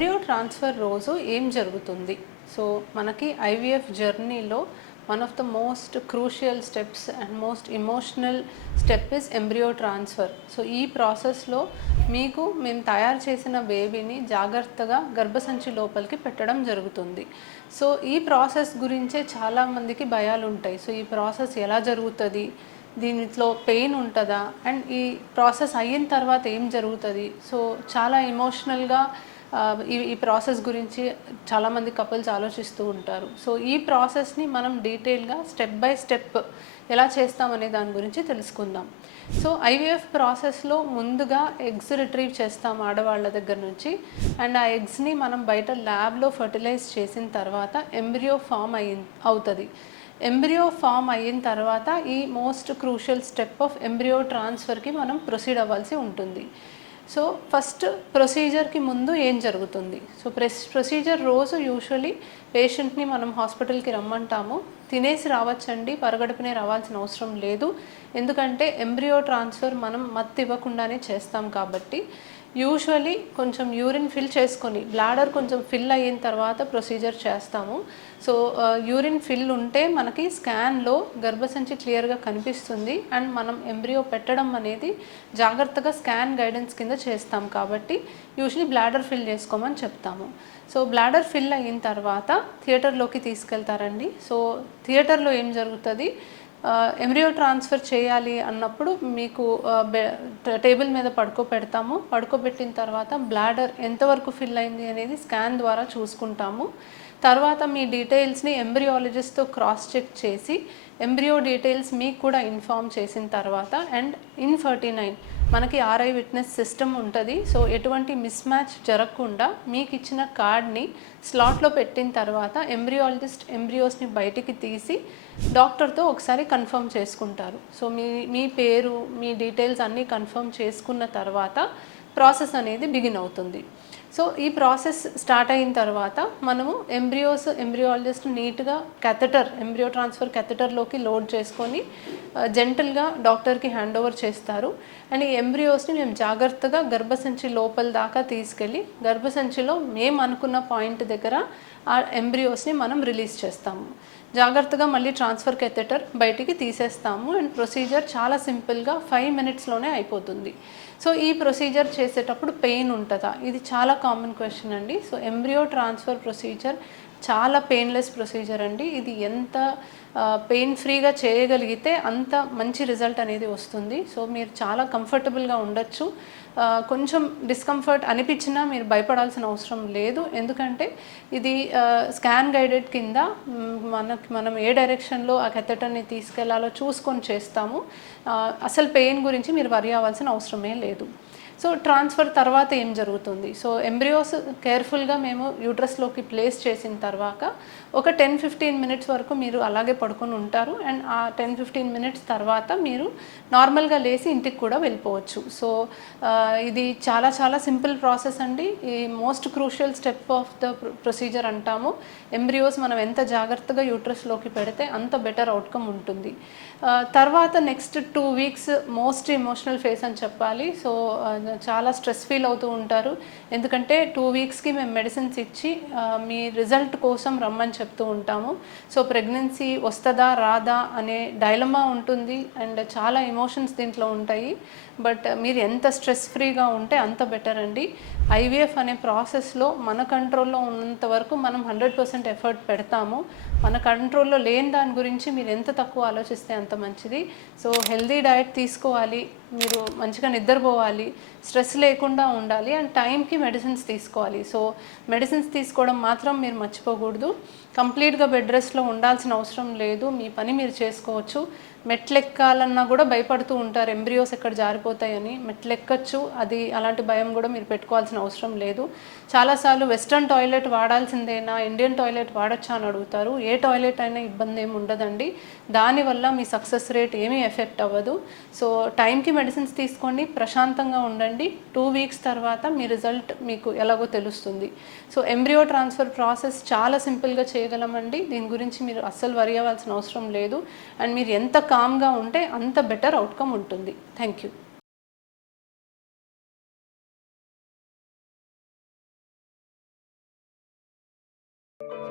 Embryo transfer రోజు ఏం జరుగుతుంది? సో మనకి ఐవీఎఫ్ జర్నీలో one of the most crucial steps and most emotional step is embryo transfer. So ఈ ప్రాసెస్లో మేము తయారు చేసిన బేబీని జాగ్రత్తగా గర్భసంచి లోపలికి పెట్టడం జరుగుతుంది. సో ఈ ప్రాసెస్ గురించే చాలామందికి భయాలు ఉంటాయి. సో ఈ ప్రాసెస్ ఎలా జరుగుతుంది, దీనిలో పెయిన్ ఉంటుందా, అండ్ ఈ ప్రాసెస్ అయిన తర్వాత ఏం జరుగుతుంది? సో చాలా ఎమోషనల్గా ఈ ప్రాసెస్ గురించి చాలామంది కపుల్స్ ఆలోచిస్తూ ఉంటారు. సో ఈ ప్రాసెస్ని మనం డీటెయిల్గా స్టెప్ బై స్టెప్ ఎలా చేస్తామనే దాని గురించి తెలుసుకుందాం. సో ఐవీఎఫ్ ప్రాసెస్లో ముందుగా ఎగ్స్ రిట్రీవ్ చేస్తాం ఆడవాళ్ళ దగ్గర నుంచి, అండ్ ఆ ఎగ్స్ని మనం బయట ల్యాబ్లో ఫర్టిలైజ్ చేసిన తర్వాత ఎంబ్రియో ఫామ్ అవుతుంది. ఎంబ్రియో ఫామ్ అయిన తర్వాత ఈ most crucial step of embryo ట్రాన్స్ఫర్కి మనం ప్రొసీడ్ అవ్వాల్సి ఉంటుంది. సో ఫస్ట్ ప్రొసీజర్కి ముందు ఏం జరుగుతుంది? సో ప్రొసీజర్ రోజు యూజువలీ పేషెంట్ని మనం హాస్పిటల్కి రమ్మంటాము. తినేసి రావచ్చండి, పరగడుపునే రావాల్సిన అవసరం లేదు. ఎందుకంటే ఎంబ్రియో ట్రాన్స్ఫర్ మనం మత్తు ఇవ్వకుండానే చేస్తాం కాబట్టి యూజువలీ కొంచెం యూరిన్ ఫిల్ చేసుకొని బ్లాడర్ కొంచెం ఫిల్ అయిన తర్వాత ప్రొసీజర్ చేస్తాము. సో యూరిన్ ఫిల్ ఉంటే మనకి స్కాన్లో గర్భసంచి క్లియర్గా కనిపిస్తుంది, అండ్ మనం ఎంబ్రియో పెట్టడం అనేది జాగ్రత్తగా స్కాన్ గైడెన్స్ కింద చేస్తాం కాబట్టి యూజువలీ బ్లాడర్ ఫిల్ చేసుకోమని చెప్తాము. సో బ్లాడర్ ఫిల్ అయిన తర్వాత థియేటర్లోకి తీసుకెళ్తారండి. సో థియేటర్లో ఏం జరుగుతుంది, ఎంబ్రియో ట్రాన్స్ఫర్ చేయాలి అన్నప్పుడు మీకు టేబుల్ మీద పడుకోబెట్టిన తర్వాత బ్లాడర్ ఎంతవరకు ఫిల్ అయింది అనేది స్కాన్ ద్వారా చూసుకుంటాము. తర్వాత మీ డీటెయిల్స్ని ఎంబ్రియాలజిస్ట్తో క్రాస్ చెక్ చేసి ఎంబ్రియో డీటెయిల్స్ మీకు కూడా ఇన్ఫామ్ చేసిన తర్వాత, అండ్ ఇన్49 మనకి ఆర్ఐ విట్నెస్ సిస్టమ్ ఉంటుంది. సో ఎటువంటి మిస్ మ్యాచ్ జరగకుండా మీకు ఇచ్చిన కార్డ్ని స్లాట్లో పెట్టిన తర్వాత ఎంబ్రియాలజిస్ట్ ఎంబ్రియోస్ని బయటికి తీసి డాక్టర్తో ఒకసారి కన్ఫర్మ్ చేసుకుంటారు. సో మీ పేరు, మీ డీటెయిల్స్ అన్నీ కన్ఫర్మ్ చేసుకున్న తర్వాత ప్రాసెస్ అనేది బిగిన్ అవుతుంది. సో ఈ ప్రాసెస్ స్టార్ట్ అయిన తర్వాత మనము ఎంబ్రియాలజిస్ట్ నీట్గా ఎంబ్రియో ట్రాన్స్ఫర్ కెథెటర్లోకి లోడ్ చేసుకొని జెంటల్గా డాక్టర్కి హ్యాండ్ ఓవర్ చేస్తారు. అండ్ ఈ ఎంబ్రియోస్ని మేము జాగ్రత్తగా గర్భసంచి లోపల దాకా తీసుకెళ్ళి గర్భసంచిలో మేము అనుకున్న పాయింట్ దగ్గర ఆ ఎంబ్రియోస్ని మనం రిలీజ్ చేస్తాము. జాగ్రత్తగా మళ్ళీ ట్రాన్స్ఫర్ కెథెటర్ బయటికి తీసేస్తాము, అండ్ ప్రొసీజర్ చాలా సింపుల్గా 5 మినిట్స్లోనే అయిపోతుంది. సో ఈ ప్రొసీజర్ చేసేటప్పుడు పెయిన్ ఉంటుందా? ఇది చాలా కామన్ క్వశ్చన్ అండి. సో ఎంబ్రియో ట్రాన్స్ఫర్ ప్రొసీజర్ చాలా పెయిన్లెస్ ప్రొసీజర్ అండి. ఇది ఎంత పెయిన్ ఫ్రీగా చేయగలిగితే అంత మంచి రిజల్ట్ అనేది వస్తుంది. సో మీరు చాలా కంఫర్టబుల్గా ఉండొచ్చు. కొంచెం డిస్కంఫర్ట్ అనిపించినా మీరు భయపడాల్సిన అవసరం లేదు. ఎందుకంటే ఇది స్కాన్ గైడెడ్ కింద మనం ఏ డైరెక్షన్లో ఆ కెథెటర్ని తీసుకెళ్లాలో చూసుకొని చేస్తాము. అసలు పెయిన్ గురించి మీరు వరి అవ్వాల్సిన అవసరమే లేదు. సో ట్రాన్స్ఫర్ తర్వాత ఏం జరుగుతుంది? సో ఎంబ్రియోస్ కేర్ఫుల్గా మేము యూట్రస్లోకి ప్లేస్ చేసిన తర్వాత ఒక 10-15 మినిట్స్ వరకు మీరు అలాగే పడుకొని ఉంటారు, అండ్ ఆ 10-15 మినిట్స్ తర్వాత మీరు నార్మల్గా లేచి ఇంటికి కూడా వెళ్ళిపోవచ్చు. సో ఇది చాలా చాలా సింపుల్ ప్రాసెస్ అండి. ఈ most crucial step of the procedure అంటాము. ఎంబ్రియోస్ మనం ఎంత జాగ్రత్తగా యూట్రస్లోకి పెడితే అంత బెటర్ అవుట్కమ్ ఉంటుంది. తర్వాత next 2 weeks most emotional face అని చెప్పాలి. సో చాలా స్ట్రెస్ ఫీల్ అవుతూ ఉంటారు. ఎందుకంటే 2 వీక్స్కి మేము మెడిసిన్స్ ఇచ్చి మీ రిజల్ట్ కోసం రమ్మని చెప్తూ ఉంటాము. సో ప్రెగ్నెన్సీ వస్తుందా రాదా అనే డైలమా ఉంటుంది, అండ్ చాలా ఎమోషన్స్ దీంట్లో ఉంటాయి. బట్ మీరు ఎంత స్ట్రెస్ ఫ్రీగా ఉంటే అంత బెటర్ అండి. ఐవీఎఫ్ అనే ప్రాసెస్లో మన కంట్రోల్లో ఉన్నంత వరకు మనం 100% ఎఫర్ట్ పెడతాము. మన కంట్రోల్లో లేని దాని గురించి మీరు ఎంత తక్కువ ఆలోచిస్తే అంత మంచిది. సో హెల్దీ డైట్ తీసుకోవాలి, మీరు మంచిగా నిద్రపోవాలి, స్ట్రెస్ లేకుండా ఉండాలి, అండ్ టైంకి మెడిసిన్స్ తీసుకోవాలి. సో మెడిసిన్స్ తీసుకోవడం మాత్రం మీరు మర్చిపోకూడదు. కంప్లీట్గా బెడ్ రెస్ట్లో ఉండాల్సిన అవసరం లేదు. మీ పని మీరు చేసుకోవచ్చు. మెట్లెక్కాలన్నా కూడా భయపడుతూ ఉంటారు, ఎంబ్రియోస్ ఎక్కడ జారిపోతాయని. మెట్లెక్కచ్చు, అది అలాంటి భయం కూడా మీరు పెట్టుకోవాల్సిన అవసరం లేదు. చాలాసార్లు వెస్ట్రన్ టాయిలెట్ వాడాల్సిందేనా, ఇండియన్ టాయిలెట్ వాడచ్చా అని అడుగుతారు. ఏ టాయిలెట్ అయినా ఇబ్బంది ఏమి ఉండదండి. దానివల్ల మీ సక్సెస్ రేట్ ఏమీ ఎఫెక్ట్ అవ్వదు. సో టైంకి మెడిసిన్స్ తీసుకోండి, ప్రశాంతంగా ఉండండి. 2 వీక్స్ తర్వాత మీ రిజల్ట్ మీకు ఎలాగో తెలుస్తుంది. సో ఎంబ్రియో ట్రాన్స్ఫర్ ప్రాసెస్ చాలా సింపుల్గా చేయగలమండి. దీని గురించి మీరు అస్సలు వరి అవ్వాల్సిన అవసరం లేదు, అండ్ మీరు ఎంత కామ్గా ఉంటే అంత బెటర్ అవుట్కమ్ ఉంటుంది. Thank you. Thank you.